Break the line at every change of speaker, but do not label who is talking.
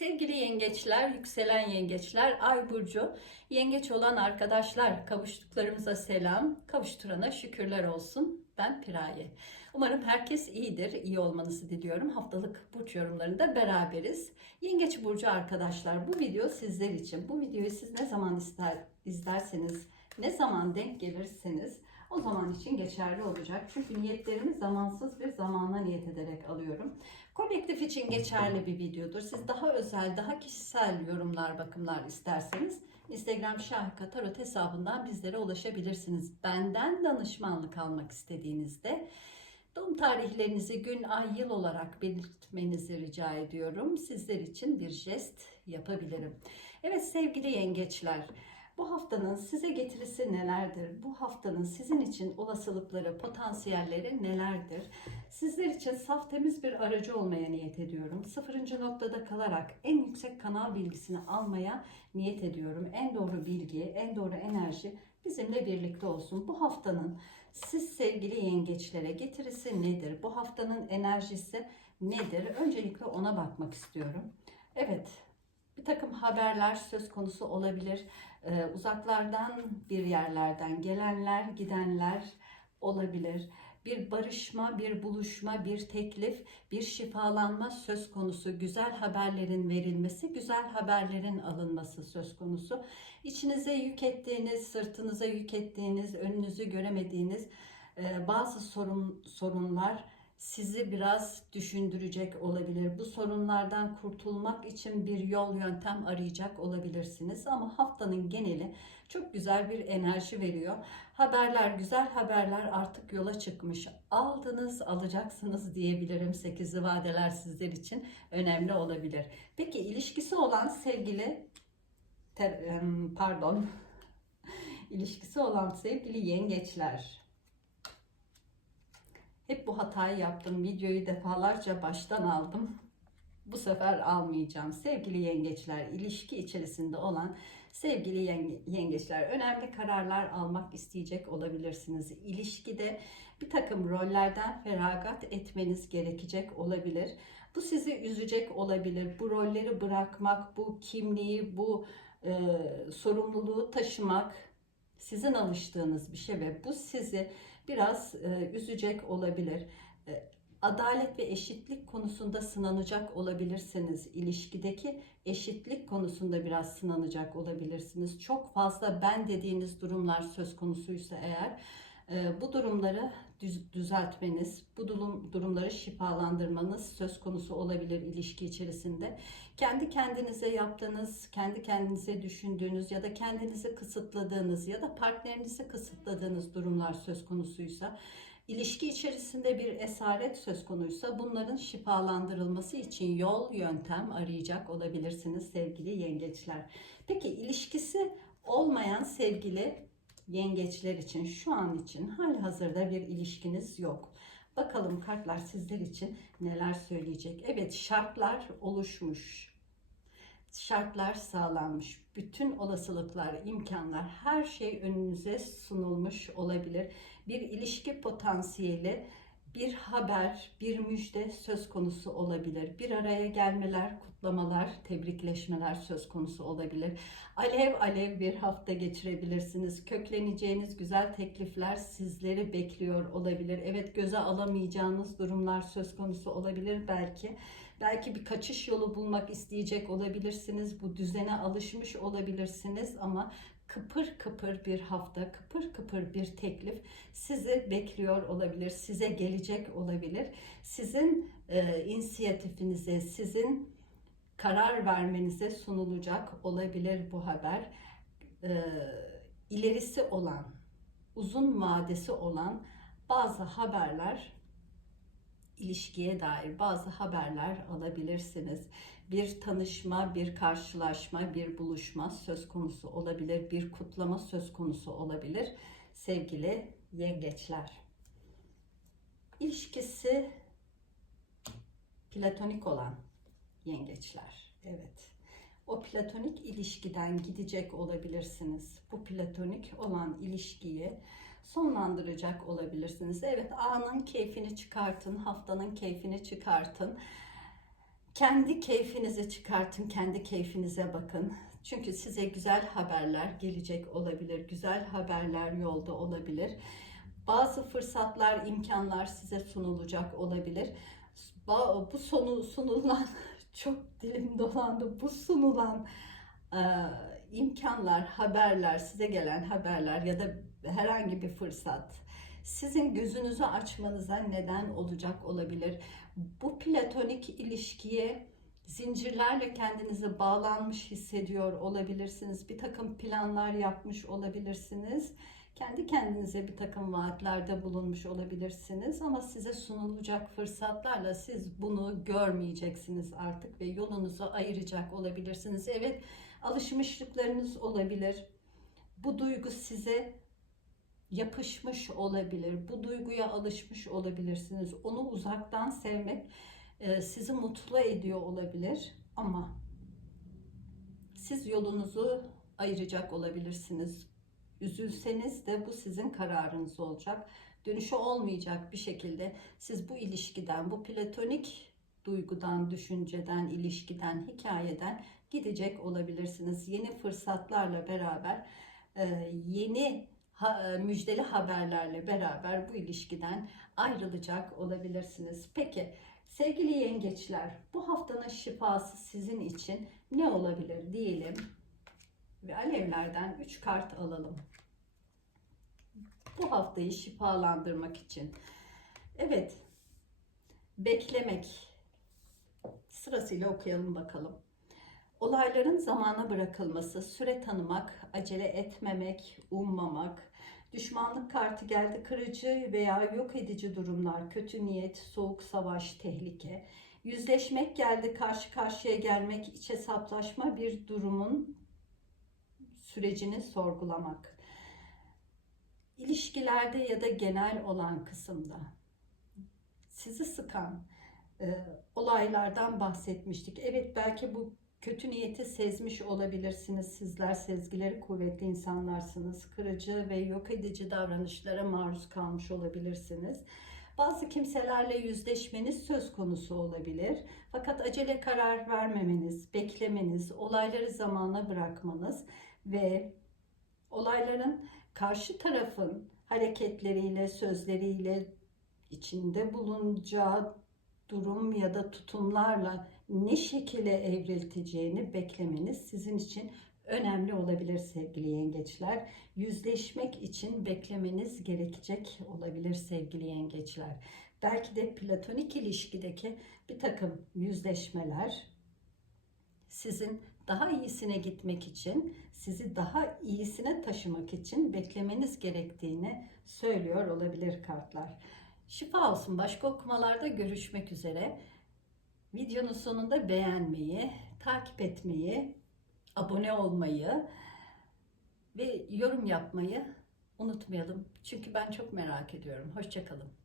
Sevgili yengeçler, yükselen yengeçler, ay burcu, yengeç olan arkadaşlar, kavuştuklarımıza selam, kavuşturana şükürler olsun. Ben Piraye. Umarım herkes iyidir, iyi olmanızı diliyorum. Haftalık burç yorumlarında beraberiz. Yengeç burcu arkadaşlar, bu video sizler için. Bu videoyu siz ne zaman ister, izlerseniz, ne zaman denk gelirseniz o zaman için geçerli olacak. Çünkü niyetlerimi zamansız bir zamana niyet ederek alıyorum. Kolektif için geçerli bir videodur. Siz daha özel, daha kişisel yorumlar, bakımlar isterseniz Instagram Şahika Tarot hesabından bizlere ulaşabilirsiniz. Benden danışmanlık almak istediğinizde doğum tarihlerinizi gün, ay, yıl olarak belirtmenizi rica ediyorum. Sizler için bir jest yapabilirim. Evet sevgili yengeçler, bu haftanın size getirisi nelerdir? Bu haftanın sizin için olasılıkları, potansiyelleri nelerdir? Sizler için saf temiz bir aracı olmaya niyet ediyorum. Sıfırıncı noktada kalarak en yüksek kanal bilgisini almaya niyet ediyorum. En doğru bilgi, en doğru enerji bizimle birlikte olsun. Bu haftanın siz sevgili yengeçlere getirisi nedir? Bu haftanın enerjisi nedir? Öncelikle ona bakmak istiyorum. Evet, bir takım haberler söz konusu olabilir. Ee, uzaklardan bir yerlerden gelenler, gidenler olabilir. Bir barışma, bir buluşma, bir teklif, bir şifalanma söz konusu. Güzel haberlerin verilmesi, güzel haberlerin alınması söz konusu. İçinize yük ettiğiniz, sırtınıza yük ettiğiniz, önünüzü göremediğiniz e, bazı sorun sorunlar sizi biraz düşündürecek olabilir. Bu sorunlardan kurtulmak için bir yol yöntem arayacak olabilirsiniz. Ama haftanın geneli çok güzel bir enerji veriyor. Haberler, güzel haberler artık yola çıkmış. Aldınız, alacaksınız diyebilirim. Sekizli vadeler sizler için önemli olabilir. Peki ilişkisi olan sevgili pardon ilişkisi olan sevgili yengeçler hep bu hatayı yaptım. Videoyu defalarca baştan aldım. Bu sefer almayacağım. Sevgili yengeçler, ilişki içerisinde olan sevgili yenge- yengeçler, önemli kararlar almak isteyecek olabilirsiniz. İlişkide bir takım rollerden feragat etmeniz gerekecek olabilir. Bu sizi üzecek olabilir. Bu rolleri bırakmak, bu kimliği, bu e, sorumluluğu taşımak sizin alıştığınız bir şey ve bu sizi biraz e, üzecek olabilir. E, adalet ve eşitlik konusunda sınanacak olabilirsiniz. İlişkideki eşitlik konusunda biraz sınanacak olabilirsiniz. Çok fazla ben dediğiniz durumlar söz konusuysa eğer bu durumları düz- düzeltmeniz, bu durum, durumları şifalandırmanız söz konusu olabilir ilişki içerisinde. Kendi kendinize yaptığınız, kendi kendinize düşündüğünüz ya da kendinizi kısıtladığınız ya da partnerinizi kısıtladığınız durumlar söz konusuysa, ilişki içerisinde bir esaret söz konuysa bunların şifalandırılması için yol, yöntem arayacak olabilirsiniz sevgili yengeçler. Peki ilişkisi olmayan sevgili yengeçler için şu an için hali hazırda bir ilişkiniz yok. Bakalım kartlar sizler için neler söyleyecek. Evet şartlar oluşmuş. Şartlar sağlanmış. Bütün olasılıklar, imkanlar, her şey önünüze sunulmuş olabilir. Bir ilişki potansiyeli, bir haber, bir müjde söz konusu olabilir. Bir araya gelmeler, kutlamalar, tebrikleşmeler söz konusu olabilir. Alev alev bir hafta geçirebilirsiniz. Kökleneceğiniz güzel teklifler sizleri bekliyor olabilir. Evet göze alamayacağınız durumlar söz konusu olabilir belki. Belki bir kaçış yolu bulmak isteyecek olabilirsiniz. Bu düzene alışmış olabilirsiniz ama kıpır kıpır bir hafta, kıpır kıpır bir teklif sizi bekliyor olabilir, size gelecek olabilir. Sizin e, inisiyatifinize, sizin karar vermenize sunulacak olabilir bu haber. E, ilerisi olan, uzun vadesi olan bazı haberler ilişkiye dair bazı haberler alabilirsiniz. Bir tanışma, bir karşılaşma, bir buluşma söz konusu olabilir, bir kutlama söz konusu olabilir sevgili yengeçler. İlişkisi platonik olan yengeçler. Evet. O platonik ilişkiden gidecek olabilirsiniz. Bu platonik olan ilişkiyi sonlandıracak olabilirsiniz. Evet anın keyfini çıkartın, haftanın keyfini çıkartın. Kendi keyfinizi çıkartın, kendi keyfinize bakın. Çünkü size güzel haberler gelecek olabilir, güzel haberler yolda olabilir. Bazı fırsatlar, imkanlar size sunulacak olabilir. Bu sonu sunulan, çok dilim dolandı, bu sunulan imkanlar, haberler, size gelen haberler ya da herhangi bir fırsat sizin gözünüzü açmanıza neden olacak olabilir. Bu platonik ilişkiye zincirlerle kendinizi bağlanmış hissediyor olabilirsiniz. Bir takım planlar yapmış olabilirsiniz. Kendi kendinize bir takım vaatlerde bulunmuş olabilirsiniz ama size sunulacak fırsatlarla siz bunu görmeyeceksiniz artık ve yolunuzu ayıracak olabilirsiniz. Evet, alışmışlıklarınız olabilir. Bu duygu size yapışmış olabilir. Bu duyguya alışmış olabilirsiniz. Onu uzaktan sevmek e, sizi mutlu ediyor olabilir ama siz yolunuzu ayıracak olabilirsiniz. Üzülseniz de bu sizin kararınız olacak. Dönüşü olmayacak bir şekilde siz bu ilişkiden, bu platonik duygudan, düşünceden, ilişkiden, hikayeden gidecek olabilirsiniz. Yeni fırsatlarla beraber e, yeni e, müjdeli haberlerle beraber bu ilişkiden ayrılacak olabilirsiniz. Peki sevgili yengeçler bu haftanın şifası sizin için ne olabilir diyelim ve alevlerden 3 kart alalım. Bu haftayı şifalandırmak için. Evet. Beklemek. Sırasıyla okuyalım bakalım. Olayların zamana bırakılması, süre tanımak, acele etmemek, ummamak, düşmanlık kartı geldi, kırıcı veya yok edici durumlar, kötü niyet, soğuk savaş, tehlike, yüzleşmek geldi, karşı karşıya gelmek, iç hesaplaşma bir durumun sürecini sorgulamak. İlişkilerde ya da genel olan kısımda sizi sıkan e, olaylardan bahsetmiştik. Evet belki bu kötü niyeti sezmiş olabilirsiniz. Sizler sezgileri kuvvetli insanlarsınız. Kırıcı ve yok edici davranışlara maruz kalmış olabilirsiniz. Bazı kimselerle yüzleşmeniz söz konusu olabilir. Fakat acele karar vermemeniz, beklemeniz, olayları zamana bırakmanız ve olayların karşı tarafın hareketleriyle, sözleriyle içinde bulunacağı durum ya da tutumlarla ne şekilde evrilteceğini beklemeniz sizin için önemli olabilir sevgili yengeçler. Yüzleşmek için beklemeniz gerekecek olabilir sevgili yengeçler. Belki de platonik ilişkideki bir takım yüzleşmeler sizin daha iyisine gitmek için, sizi daha iyisine taşımak için beklemeniz gerektiğini söylüyor olabilir kartlar. Şifa olsun. Başka okumalarda görüşmek üzere. Videonun sonunda beğenmeyi, takip etmeyi, abone olmayı ve yorum yapmayı unutmayalım. Çünkü ben çok merak ediyorum. Hoşçakalın.